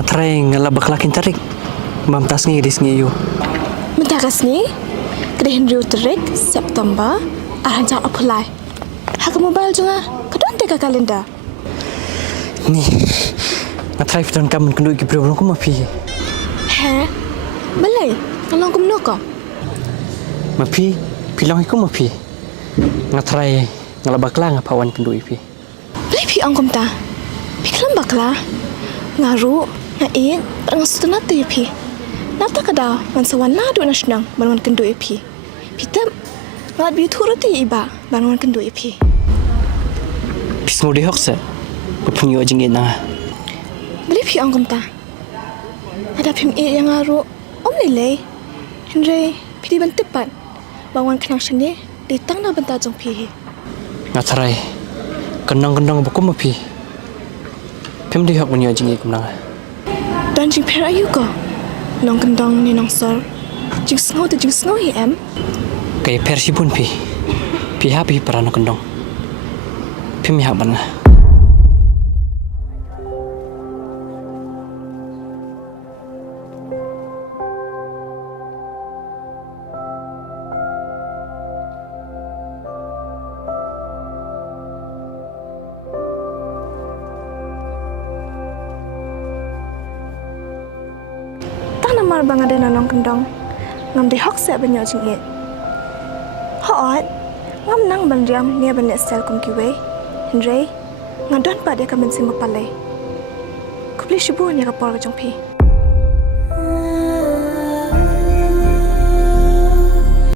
Natry ngala baklakin tarik. Mamtas ngi dis ngi yu. Mentakas ni, kedehin riu terik September, aranja apply. Hak mobile juga, kedon teka kalender. Ni. Natry fitan kamen kendu ki problem ko mapi. He, balai, ngalong kum noko. Mapi, pilang ko mapi. Natry ngala bakla ngapawan kendu ipi. Balai pi angkum ta. Piklam bakla. Ngaru, ngait, parang sutuna tu ipi. Nata kada, man sawan nadu na senang banwan kendu ipi. Pitam, ngat biu turati iba banwan kendu ipi. Pismo di hoksa. Pupunyo jingieit na. Balai pi angkum ta. Ada pim yang ngaru, om nilai. Henry, pidi bantipan. Banwan kenang seni, ditang na banta jong pi. Natry kendang buku mapi. Pem di hok punyo jingieit kumnang. Dan jing per ayu ko. Nongkyndong ni nongsor. Jing sngo hi em. Kay persi pun pi. Pi hapi para nongkyndong. Pem mi haban lah. Namar bang ada na nongkyndong ngam di hok se banyo jingieit. Hoot ngam nang banriam nia ban sel kum kiwe. Henry ngadon pa dia kamen sim palai. Kupli shibu nia kapor jong pi.